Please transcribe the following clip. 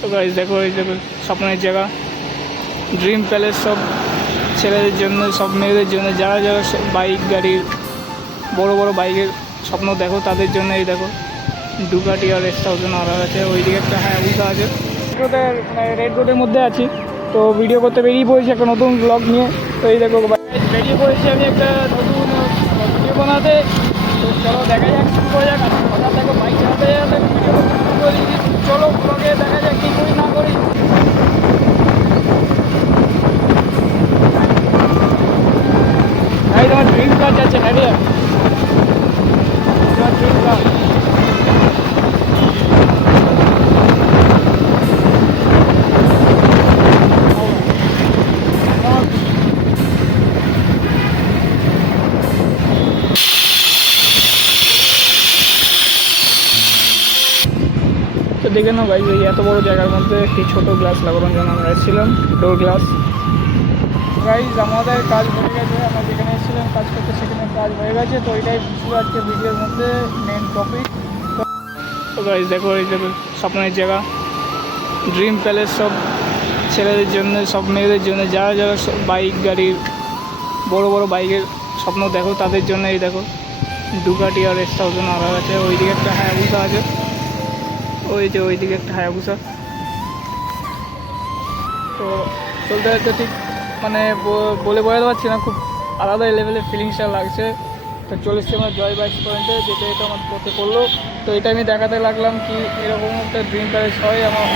তো গাইস দেখো, এই দেখো স্বপ্নের জায়গা, ড্রিম প্যালেস, সব ছেলেদের জন্য, সব মেয়েদের জন্য, যারা যারা বাইক গাড়ির বড় বড় বাইকের স্বপ্ন দেখো তাদের জন্য। এই দেখো ডুকাটি আর S1000 আর আছে, ওইদিকে একটা হায়াবুসা আছে। রোডের মানে রেড রোডের মধ্যে আছি, তো ভিডিও করতে বেরিয়ে পড়েছি একটা নতুন ব্লগ নিয়ে। তো এই দেখো বেরিয়ে পড়েছি আমি একটা নতুন ভিডিও বানাতে। তো চলো দেখা যাক, শুরু করা যাক। হঠাৎ দেখো বাইক চালাতে যাতে ভিডিও করতে শুরু করে দিয়েছি। চলো ব্লগে দেখা যাক কী করি না করি। ভাই তোমার ড্রিম কার যাচ্ছে হ্যারিয়ার, তোমার ড্রিম কার। তো দেখে নাও ভাই, এই এত বড় জায়গার মধ্যে একটি ছোট গ্লাস লাগানোর জন্য আমরা এসেছিলাম, ডোর গ্লাস। গাইজ আমাদের কাজ হয়ে গেছে, আমরা যেখানে এসেছিলাম কাজ করতে সেখানে কাজ হয়ে গেছে। তো এটাই ছিল আজকে ভিডিওর মধ্যে মেন টপিক। তো গাইজ দেখো, এই দেখো স্বপ্নের জায়গা, ড্রিম প্যালেস, সব ছেলেদের জন্য, সব মেয়েদের জন্য, যারা যারা বাইক গাড়ির বড় বড় বাইকের স্বপ্ন দেখো তাদের জন্য। এই দেখো ডুকাটি আর S1000 আর আছে, ওইদিকে একটা হায়াবুসা আছে, ওই যে ওইদিকে একটা হায়াবুসা। তো চলতে হচ্ছে ঠিক মানে বলে বোঝাতে পারছি না, খুব আলাদা লেভেলের ফিলিংসটা লাগছে। তো চলে এসছি আমরা জয় বাইক পয়েন্টে, যেটা এটা আমার পথে পড়লো। তো এটা আমি দেখাতে লাগলাম কি এরকম একটা ড্রিম প্যালেস হয় আমার।